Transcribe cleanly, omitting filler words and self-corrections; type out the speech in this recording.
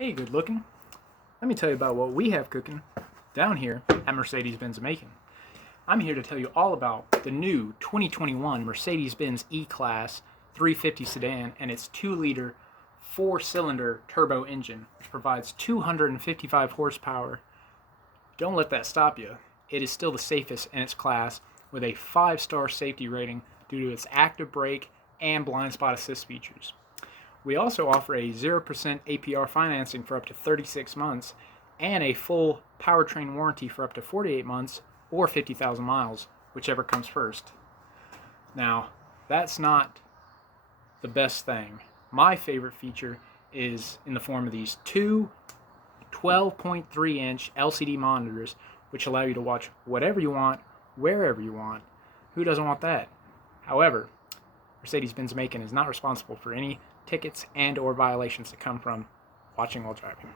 Hey, good looking. Let me tell you about what we have cooking down here at Mercedes-Benz Macon. I'm here to tell you all about the new 2021 Mercedes-Benz E-Class 350 sedan and its 2-liter 4-cylinder turbo engine, which provides 255 horsepower. Don't let that stop you. It is still the safest in its class with a 5-star safety rating due to its active brake and blind spot assist features. We also offer a 0% APR financing for up to 36 months and a full powertrain warranty for up to 48 months or 50,000 miles, whichever comes first. Now, that's not the best thing. My favorite feature is in the form of these two 12.3-inch LCD monitors, which allow you to watch whatever you want, wherever you want. Who doesn't want that? However, Mercedes-Benz Macon is not responsible for any tickets and or violations that come from watching while driving.